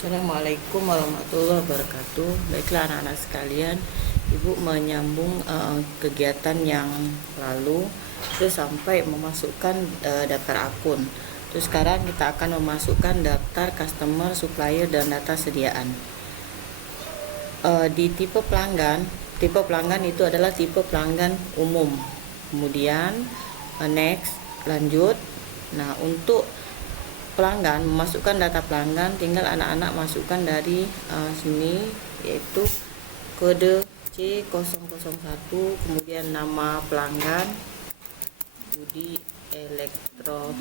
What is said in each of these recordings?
Assalamualaikum warahmatullahi wabarakatuh. Baiklah anak-anak sekalian, Ibu menyambung kegiatan yang lalu terus sampai memasukkan daftar akun. Terus sekarang kita akan memasukkan daftar customer, supplier, dan data sediaan. Di tipe pelanggan itu adalah tipe pelanggan umum. Kemudian next, lanjut. Nah, untuk pelanggan, memasukkan data pelanggan, tinggal anak-anak masukkan dari sini, yaitu kode C001, kemudian nama pelanggan Budi Elektronik,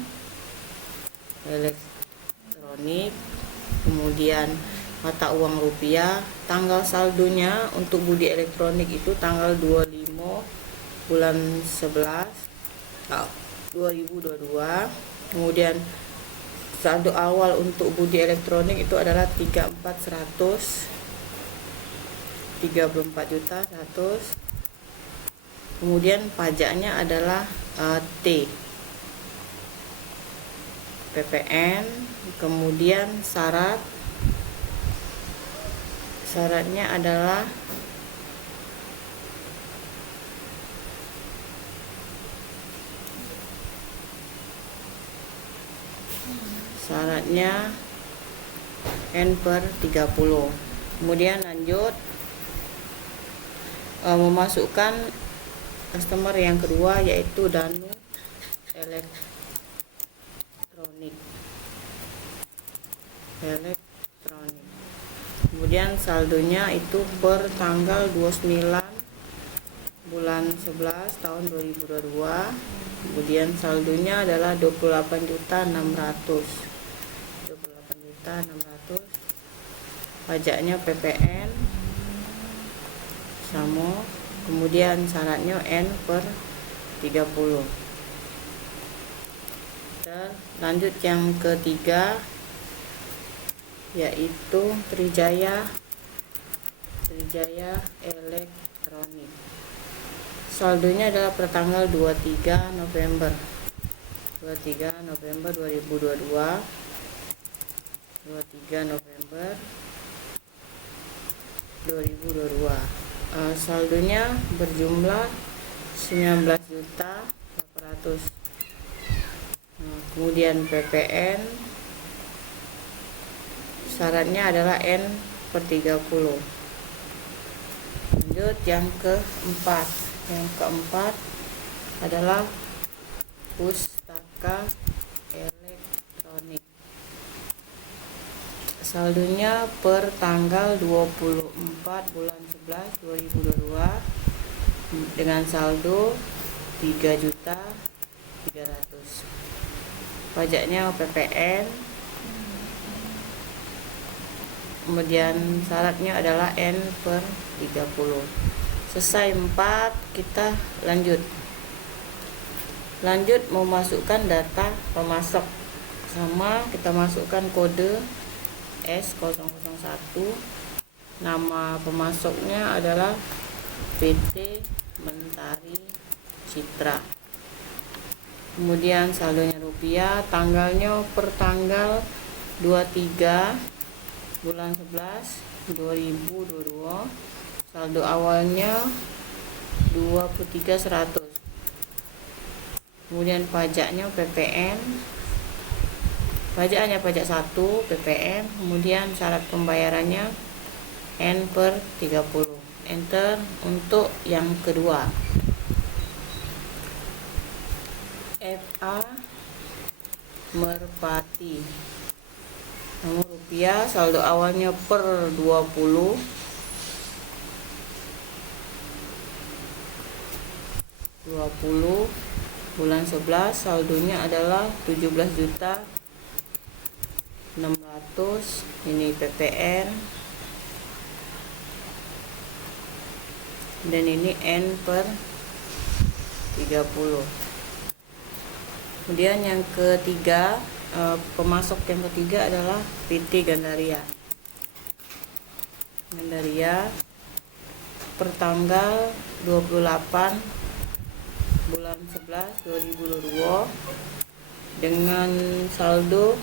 kemudian mata uang rupiah, tanggal saldonya untuk Budi Elektronik itu tanggal 25 bulan 11 2022. Kemudian saldo awal untuk Budi Elektronik itu adalah 34.100.000. Kemudian pajaknya adalah T PPN. Kemudian syaratnya adalah N/30. Kemudian lanjut, memasukkan customer yang kedua, yaitu Danu Elektronik. Kemudian saldonya itu per tanggal 29 bulan 11 tahun 2022. Kemudian saldonya adalah 28.600. Pajaknya PPN sama. Kemudian syaratnya N/30. Lanjut yang ketiga, yaitu Trijaya Elektronik. Saldonya adalah per tanggal 23 November 2022. Saldonya berjumlah 19.800. Kemudian PPN syaratnya adalah N/30. Lanjut yang keempat. Yang keempat adalah Pustaka Elektronik. Saldonya per tanggal 24 bulan 11 2022 dengan saldo 3.300.000. Pajaknya PPN. Kemudian syaratnya adalah N/30. Selesai 4, kita lanjut memasukkan data pemasok. Sama, kita masukkan kode S001. Nama pemasoknya adalah PT Mentari Citra. Kemudian saldonya rupiah, tanggalnya per tanggal 23 bulan 11 2022. Saldo awalnya 23.100. Kemudian pajaknya PPN. Pajaknya pajak 1 PPN. Kemudian syarat pembayarannya N/30. Enter untuk yang kedua. FA Merpati. Nomor rupiah, saldo awalnya per 20 bulan 11, saldonya adalah 17.600. Ini PPN dan ini N/30. Kemudian yang ketiga, pemasok yang ketiga adalah PT Gandaria per tanggal 28 bulan 11 2022 dengan saldo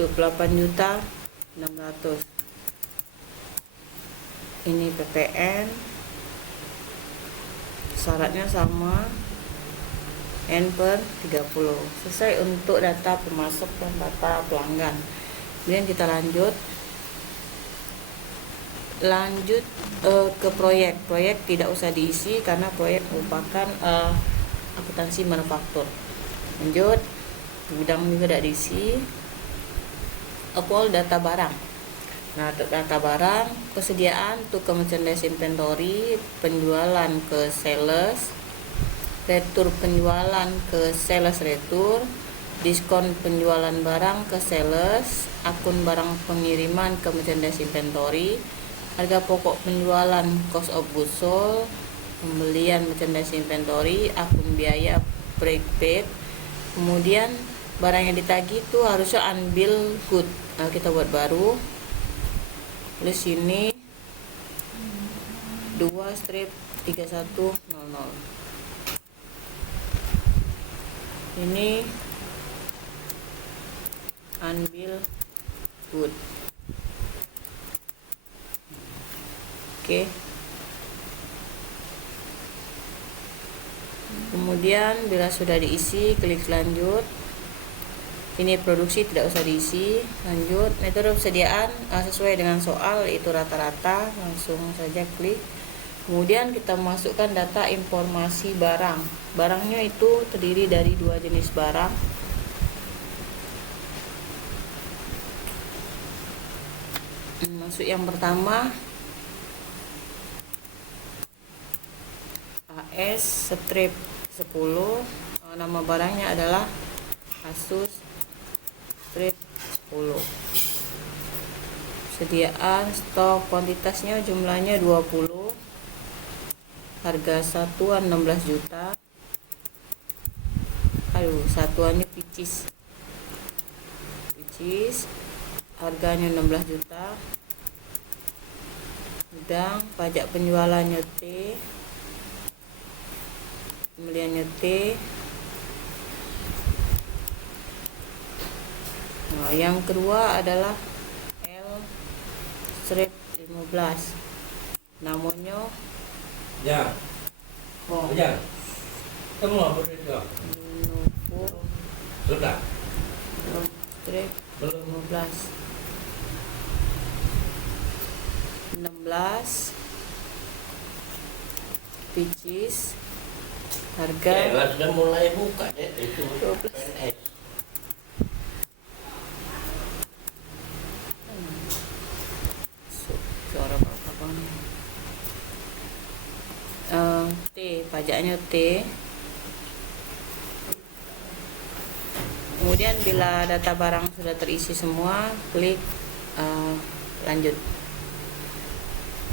28 juta 600. Ini PPN, syaratnya sama, N per 30. Selesai untuk data pemasok dan data pelanggan. Kemudian kita lanjut ke proyek. Proyek tidak usah diisi karena proyek merupakan akuntansi manufaktur. Lanjut, gudang juga tidak diisi. All data barang. Nah, untuk data barang, kesediaan untuk ke merchandise inventory, penjualan ke sales, retur penjualan ke sales retur, diskon penjualan barang ke sales, akun barang pengiriman ke merchandise inventory, harga pokok penjualan cost of goods sold, pembelian merchandise inventory, akun biaya prepaid. Kemudian barang yang ditagih itu harusnya unbilled good. Nah, kita buat baru. Di sini 2/3100. Ini unbilled good. Oke. Kemudian bila sudah diisi, klik lanjut. Ini produksi tidak usah diisi. Lanjut, metode persediaan sesuai dengan soal, yaitu rata-rata. Langsung saja klik. Kemudian kita masukkan data informasi barang. Barangnya itu terdiri dari 2 jenis barang. Masuk yang pertama, AS strip 10. Nama barangnya adalah Asus strip 10. Sediaan stok kuantitasnya jumlahnya 20. Harga satuan 16 juta. Satuannya picis. Harganya 16 juta. Gudang, pajak penjualannya T. Pembeliannya T. Nah, yang kedua adalah L strip 15. Namanya ya. Ya. Kamu apa itu? Lenovo Sudah. strip 15. 16 picis. Harga sudah mulai buka ya itu 12. PNS. T, pajaknya T. Kemudian bila data barang sudah terisi semua, klik lanjut.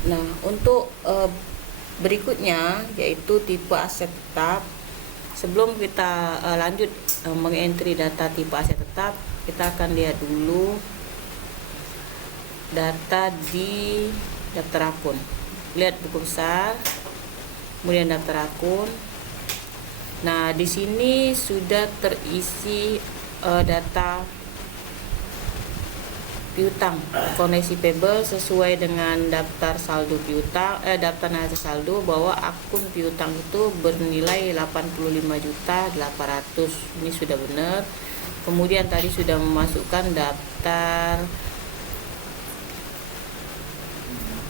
Nah, untuk berikutnya yaitu tipe aset tetap. Sebelum kita lanjut mengentry data tipe aset tetap, kita akan lihat dulu data di daftar akun. Lihat buku besar, kemudian daftar akun. Nah, di sini sudah terisi data piutang, koneksi payable sesuai dengan daftar saldo piutang, daftar neraca saldo, bahwa akun piutang itu bernilai 85.800. Ini sudah benar. Kemudian tadi sudah memasukkan daftar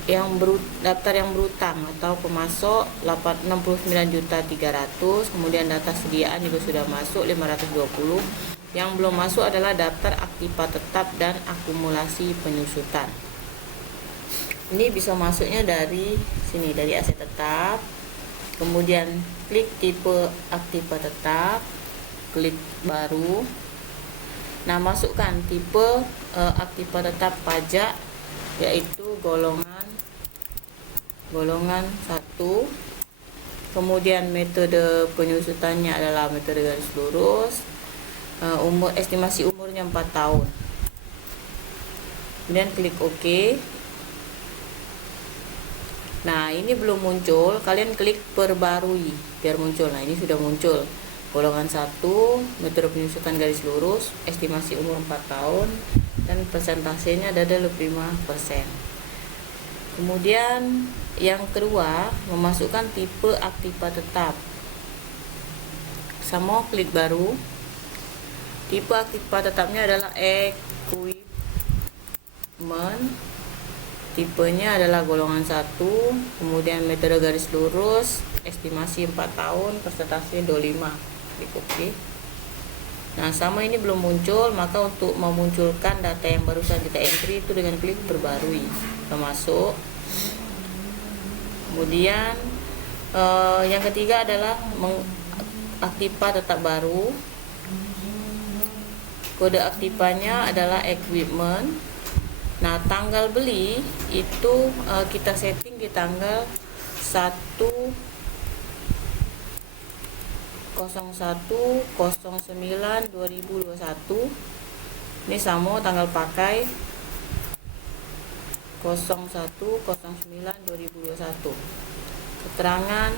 yang berutang atau pemasok 69.300. Kemudian data sediaan juga sudah masuk 520. Yang belum masuk adalah daftar aktiva tetap dan akumulasi penyusutan. Ini bisa masuknya dari sini, dari aset tetap. Kemudian klik tipe aktiva tetap, klik baru. Nah, masukkan tipe aktiva tetap pajak, yaitu golongan 1. Kemudian metode penyusutannya adalah metode garis lurus. Estimasi umurnya 4 tahun. Kemudian klik OK. Nah, ini belum muncul, kalian klik perbarui biar muncul. Nah, ini sudah muncul. Golongan 1, metode penyusutan garis lurus, estimasi umur 4 tahun. dan persentasenya ada 25%. Kemudian yang kedua, memasukkan tipe aktiva tetap. Sama klik baru. Tipe aktiva tetapnya adalah equipment. Tipenya adalah golongan 1, kemudian metode garis lurus, estimasi 4 tahun, persentase 25. Klik OK. Nah, sama ini belum muncul, maka untuk memunculkan data yang barusan kita entry itu dengan klik perbarui. Kita masuk. Kemudian yang ketiga adalah aktiva tetap baru. Kode aktivanya adalah equipment. Nah, tanggal beli itu kita setting di tanggal 1/01/09/2021. Ini sama tanggal pakai 01/09/2021. Keterangan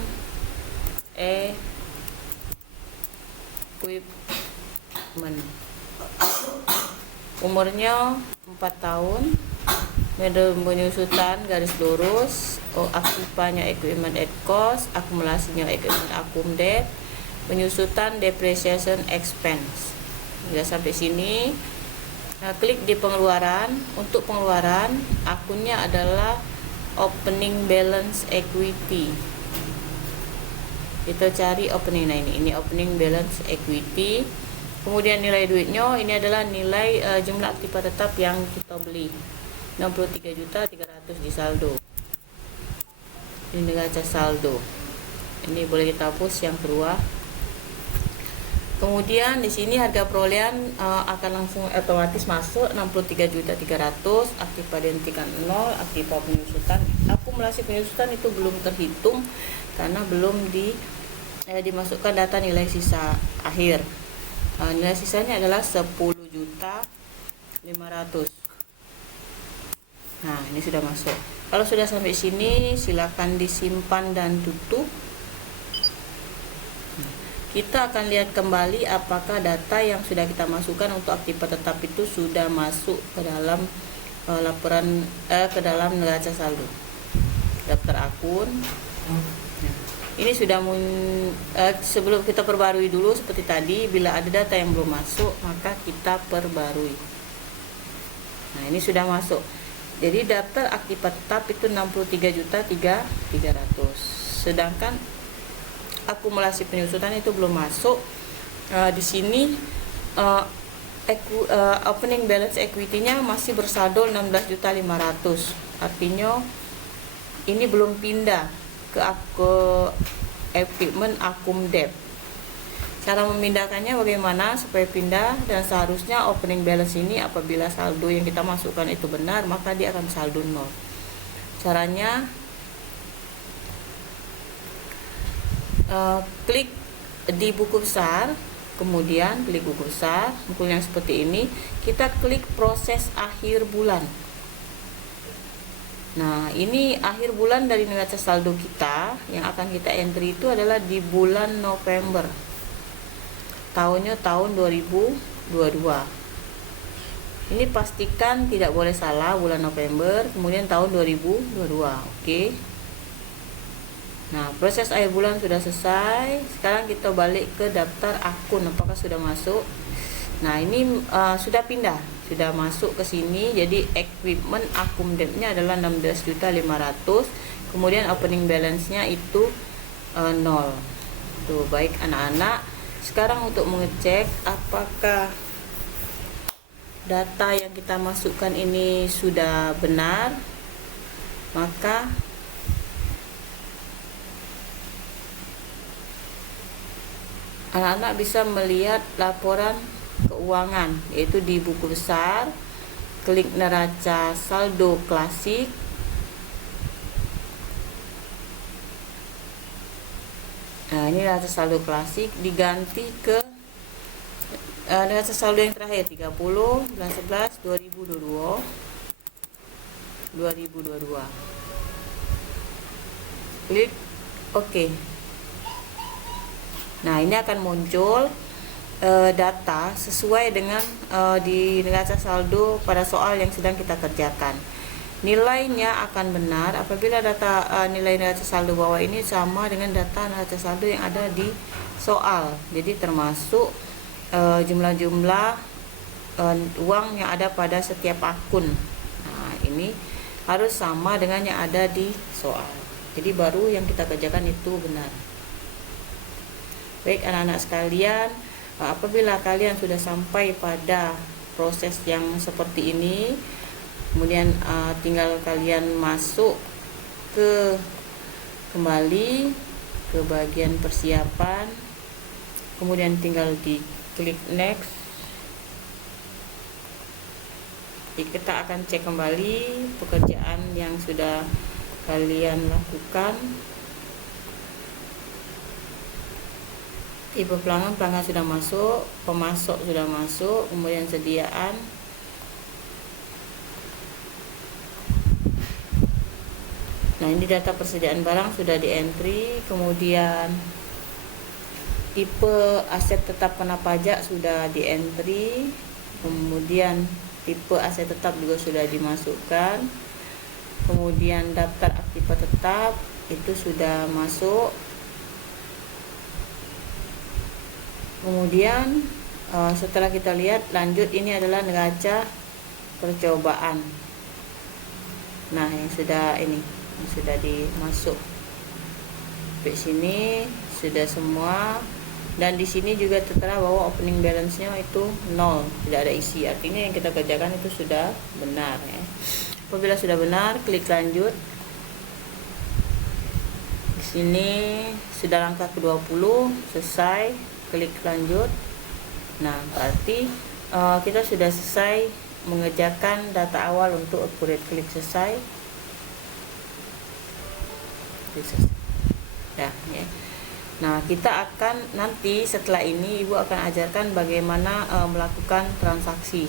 equipment. Umurnya 4 tahun. Metode penyusutan garis lurus. Aktivanya equipment at cost, akumulasinya equipment akum debt, penyusutan depreciation expense. Sudah sampai sini. Nah, klik di pengeluaran. Untuk pengeluaran, akunnya adalah opening balance equity. Kita cari opening. Nah, ini opening balance equity. Kemudian nilai duitnya ini adalah nilai jumlah aktiva tetap yang kita beli. 63.300 di saldo. Ini neraca saldo. Ini boleh kita hapus yang kedua. Kemudian di sini harga perolehan akan langsung otomatis masuk 63.300, aktiva dihentikan 0, aktiva penyusutan. Akumulasi penyusutan itu belum terhitung karena belum dimasukkan data nilai sisa akhir. Nilai sisanya adalah 10.500.000. Nah, ini sudah masuk. Kalau sudah sampai sini, silakan disimpan dan tutup. Kita akan lihat kembali apakah data yang sudah kita masukkan untuk aktiva tetap itu sudah masuk ke dalam laporan ke dalam neraca saldo. Daftar akun. Ini sudah sebelum kita perbarui dulu seperti tadi, bila ada data yang belum masuk maka kita perbarui. Nah, ini sudah masuk. Jadi daftar aktiva tetap itu 63.300. Sedangkan akumulasi penyusutan itu belum masuk. Di sini opening balance equity-nya masih bersaldo 16.500. Artinya ini belum pindah ke equipment akum debt. Cara memindahkannya bagaimana supaya pindah, dan seharusnya opening balance ini apabila saldo yang kita masukkan itu benar maka dia akan saldo 0. Caranya klik di buku besar, kemudian klik buku besar, buku yang seperti ini, kita klik proses akhir bulan. Nah, ini akhir bulan dari neraca saldo kita yang akan kita entry itu adalah di bulan November. Tahunnya tahun 2022. Ini pastikan tidak boleh salah, bulan November, kemudian tahun 2022. Oke. Nah, proses akhir bulan sudah selesai. Sekarang kita balik ke daftar akun, apakah sudah masuk. Nah, ini sudah pindah, sudah masuk ke sini. Jadi equipment akum debt-nya adalah 16.500. Kemudian opening balance-nya itu 0. Tuh, baik anak-anak. Sekarang untuk mengecek apakah data yang kita masukkan ini sudah benar, maka anak-anak bisa melihat laporan keuangan, yaitu di buku besar, klik neraca saldo klasik. Nah, ini neraca saldo klasik diganti ke neraca saldo yang terakhir 30/11/2022. Klik OK. Nah, ini akan muncul data sesuai dengan di neraca saldo pada soal yang sedang kita kerjakan. Nilainya akan benar apabila data nilai neraca saldo bawah ini sama dengan data neraca saldo yang ada di soal. Jadi termasuk jumlah-jumlah uang yang ada pada setiap akun. Nah, ini harus sama dengan yang ada di soal. Jadi baru yang kita kerjakan itu benar. Baik anak-anak sekalian, apabila kalian sudah sampai pada proses yang seperti ini, kemudian tinggal kalian masuk kembali ke bagian persiapan, kemudian tinggal diklik next. Kita akan cek kembali pekerjaan yang sudah kalian lakukan. Tipe pelanggan sudah masuk, pemasok sudah masuk, kemudian sediaan. Nah, ini data persediaan barang sudah di entry, kemudian tipe aset tetap kena pajak sudah di entry, kemudian tipe aset tetap juga sudah dimasukkan, kemudian daftar aktiva tetap itu sudah masuk. Kemudian setelah kita lihat lanjut, ini adalah neraca percobaan. Nah, yang sudah dimasuk di sini sudah semua, dan di sini juga tertera bahwa opening balance-nya itu 0, tidak ada isi. Artinya yang kita kerjakan itu sudah benar ya. Apabila sudah benar, klik lanjut. Di sini sudah langkah ke-20 selesai, klik lanjut. Nah, berarti kita sudah selesai mengerjakan data awal untuk accurate. Klik selesai. Nah, ya. Nah, kita akan nanti setelah ini Ibu akan ajarkan bagaimana melakukan transaksi.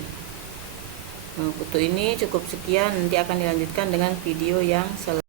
Untuk ini cukup sekian, nanti akan dilanjutkan dengan video yang selanjutnya.